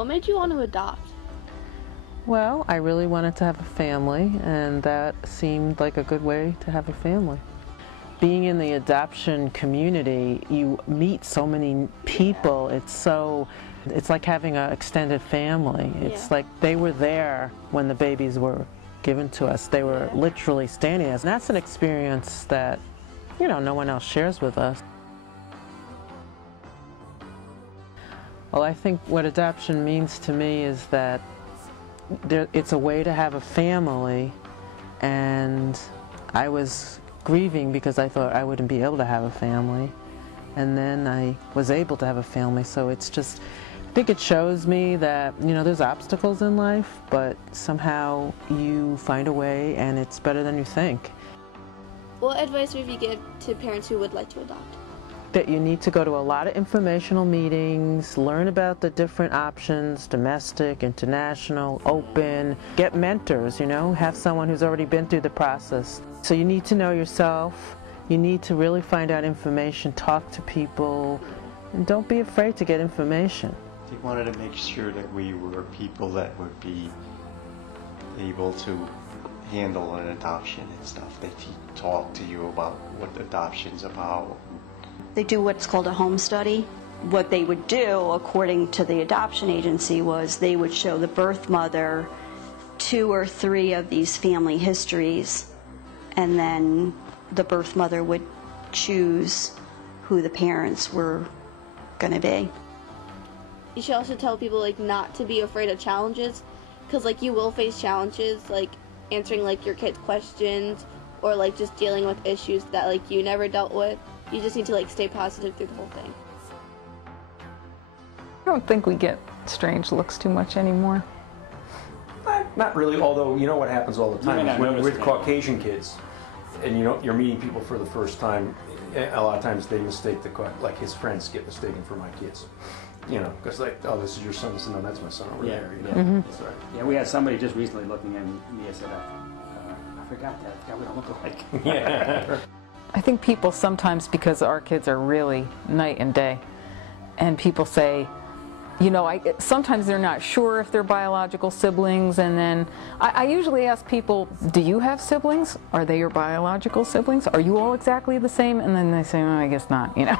What made you want to adopt? Well, I really wanted to have a family, and that seemed like a good way to have a family. Being in the adoption community, you meet so many people. It's like having an extended family. It's like they were there when the babies were given to us. They were literally standing there. And that's an experience that, you know, no one else shares with us. Well, I think what adoption means to me is that it's a way to have a family, and I was grieving because I thought I wouldn't be able to have a family, and then I was able to have a family. So it's just, I think it shows me that, you know, there's obstacles in life, but somehow you find a way, and it's better than you think. What advice would you give to parents who would like to adopt? That you need to go to a lot of informational meetings, learn about the different options, domestic, international, open, get mentors, you know, have someone who's already been through the process. So you need to know yourself, you need to really find out information, talk to people, and don't be afraid to get information. They wanted to make sure that we were people that would be able to handle an adoption and stuff. They talk to you about what adoption's about. They do what's called a home study. What they would do, according to the adoption agency, was they would show the birth mother 2 or 3 of these family histories, and then the birth mother would choose who the parents were going to be. You should also tell people, like, not to be afraid of challenges, because, like, you will face challenges, like answering, like, your kids' questions, or, like, just dealing with issues that, like, you never dealt with. You just need to, like, stay positive through the whole thing. I don't think we get strange looks too much anymore. Not really, although you know what happens all the time with Caucasian kids, and you know, you're meeting people for the first time. A lot of times they mistake like his friends get mistaken for my kids. You know, because like, oh, this is your son. No, that's my son over there. You know? That's right. Yeah, we had somebody just recently looking at me and said, I forgot that. That we don't look alike. Yeah. I think people sometimes, because our kids are really night and day, and people say, you know, sometimes they're not sure if they're biological siblings, and then I usually ask people, do you have siblings? Are they your biological siblings? Are you all exactly the same? And then they say, oh, I guess not, you know.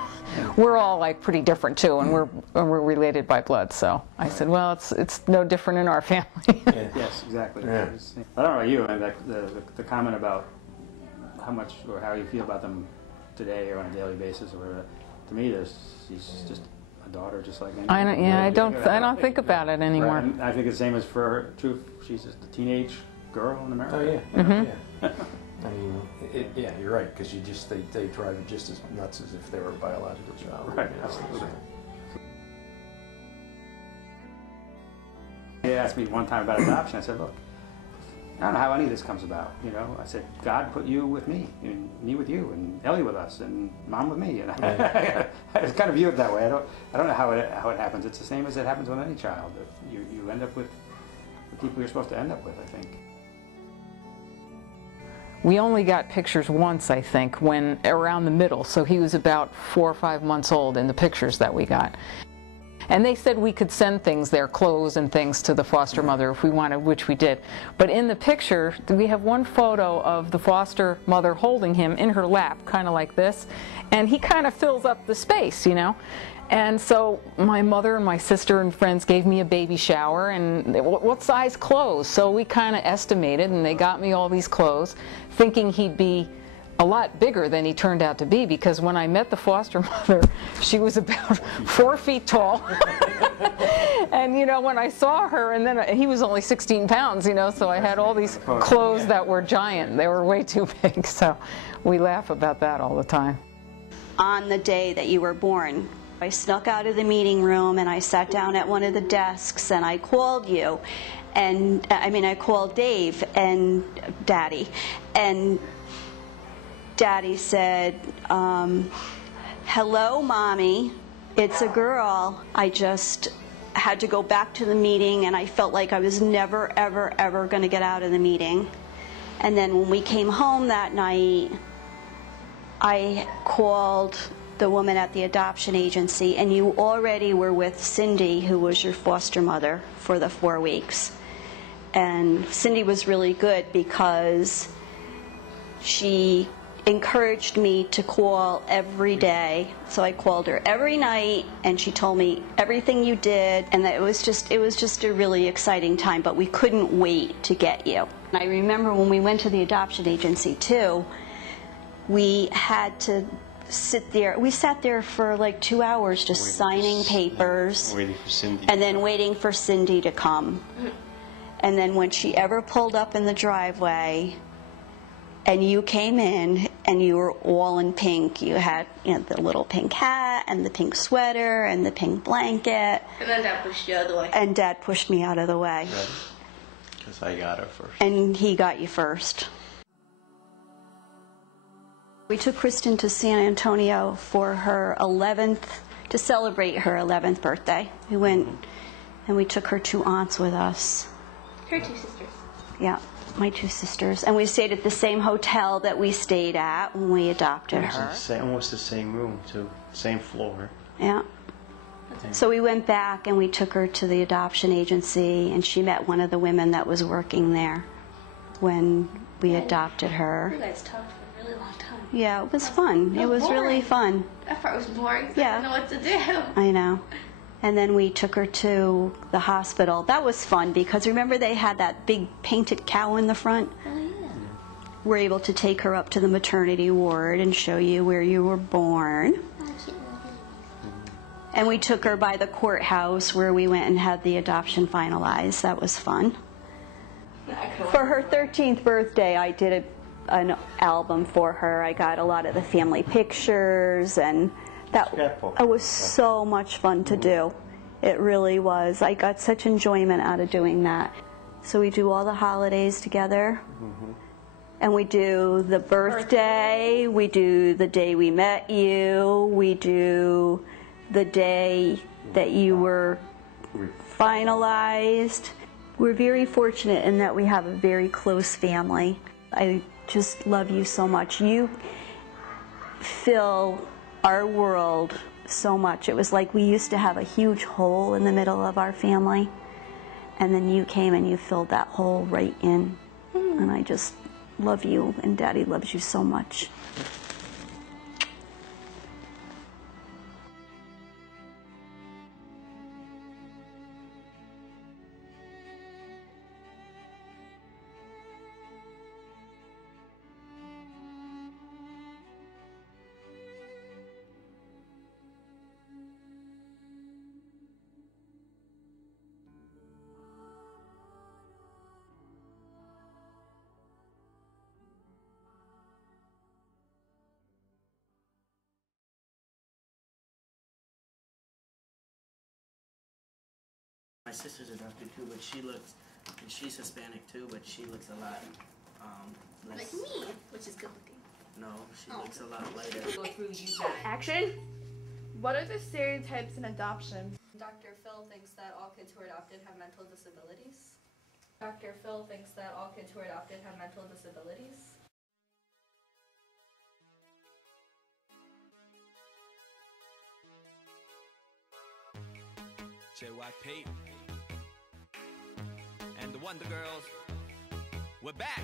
We're all like pretty different too, and we're related by blood, so I said, well, it's no different in our family. Yes, exactly. Yeah. I don't know about you, and the comment about how much or how you feel about them today or on a daily basis, or whatever, to me, she's just a daughter, just like anyone. I don't think about it anymore. Right. And I think the same is for her too. She's just a teenage girl in America. Oh yeah. Yeah. I mean, yeah, you're right, because they drive you just as nuts as if they were a biological child. Right. Absolutely. He asked me one time about adoption. I said, look, I don't know how any of this comes about, you know. I said, God put you with me, and me with you, and Ellie with us, and Mom with me. And I just kind of view it that way. I don't know how it happens. It's the same as it happens with any child. You end up with the people you're supposed to end up with, I think. We only got pictures once, I think, when around the middle. So he was about 4 or 5 months old in the pictures that we got. And they said we could send things, their clothes and things, to the foster mother if we wanted, which we did. But in the picture, we have one photo of the foster mother holding him in her lap, kind of like this, and he kind of fills up the space, you know. And so my mother and my sister and friends gave me a baby shower, and what size clothes? So we kind of estimated, and they got me all these clothes, thinking he'd be a lot bigger than he turned out to be, because when I met the foster mother, she was about 4 feet tall. And you know, when I saw her, and then he was only 16 pounds, you know, so I had all these clothes that were giant. They were way too big, so we laugh about that all the time. On the day that you were born, I snuck out of the meeting room and I sat down at one of the desks and I called you, and I called Dave and Daddy, and Daddy said, hello, Mommy, it's a girl. I just had to go back to the meeting, and I felt like I was never, ever, ever going to get out of the meeting. And then when we came home that night, I called the woman at the adoption agency, and you already were with Cindy, who was your foster mother, for the 4 weeks. And Cindy was really good because she encouraged me to call every day. So I called her every night, and she told me everything you did, and that it was just a really exciting time, but we couldn't wait to get you. And I remember when we went to the adoption agency too, we had to sit there. We sat there for like 2 hours just signing papers, waiting for Cindy, and then waiting for Cindy to come. And then when she ever pulled up in the driveway and you came in and you were all in pink, you had, you know, the little pink hat and the pink sweater and the pink blanket. And then Dad pushed you out of the way. And Dad pushed me out of the way. because I got her first. And he got you first. We took Kristen to San Antonio for her 11th, to celebrate her 11th birthday. We went and we took her 2 aunts with us. Her 2 sisters. Yeah, my 2 sisters. And we stayed at the same hotel that we stayed at when we adopted her. Almost the same room, too. Same floor. Yeah. So we went back and we took her to the adoption agency, and she met one of the women that was working there when we adopted her. You guys talked for a really long time. Yeah, it was fun. It was really fun. That part was boring. Yeah. I didn't know what to do. I know. And then we took her to the hospital. That was fun because remember they had that big painted cow in the front? Oh, yeah. We're able to take her up to the maternity ward and show you where you were born. And we took her by the courthouse where we went and had the adoption finalized. That was fun. For her 13th birthday, I did an album for her. I got a lot of the family pictures, and it was so much fun to do. It really was. I got such enjoyment out of doing that. So we do all the holidays together. And we do the birthday, we do the day we met you, we do the day that you were finalized. We're very fortunate in that we have a very close family. I just love you so much. You fill our world so much. It was like we used to have a huge hole in the middle of our family, and then you came and you filled that hole right in. And I just love you, and Daddy loves you so much. My sister's adopted too, but she looks, and she's Hispanic too, but she looks a lot less. Like me, which is good looking. No, she looks a lot lighter. Go through you guys. Action. What are the stereotypes in adoption? Dr. Phil thinks that all kids who are adopted have mental disabilities. Dr. Phil thinks that all kids who are adopted have mental disabilities. JYP and the Wonder Girls, we're back.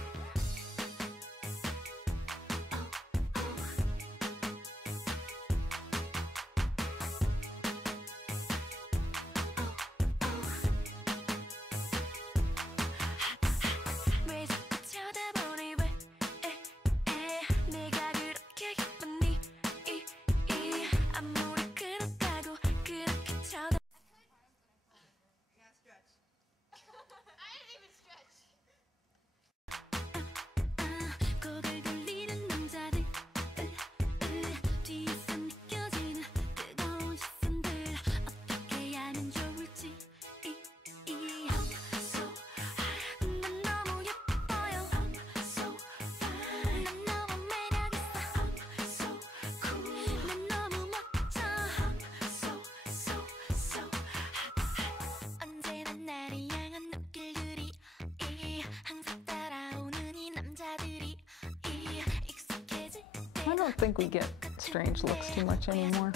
I don't think we get strange looks too much anymore.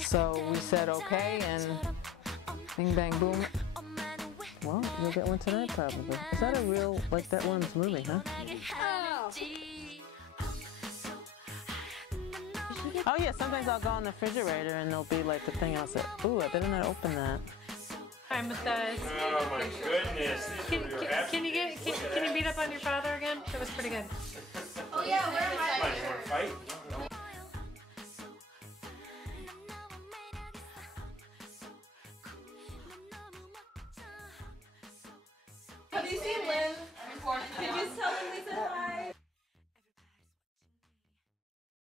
So we said okay, and bing bang boom. Well, you'll get one tonight probably. Is that a real, like that one's moving, huh? Oh yeah, sometimes I'll go in the refrigerator and there'll be like the thing I'll say, ooh, I better not open that. I'm with us. Oh my goodness. Can you beat up on your father again? That was pretty good. Oh yeah, where am I? You want to fight? Have you seen Liv? Could you tell them, Lisa?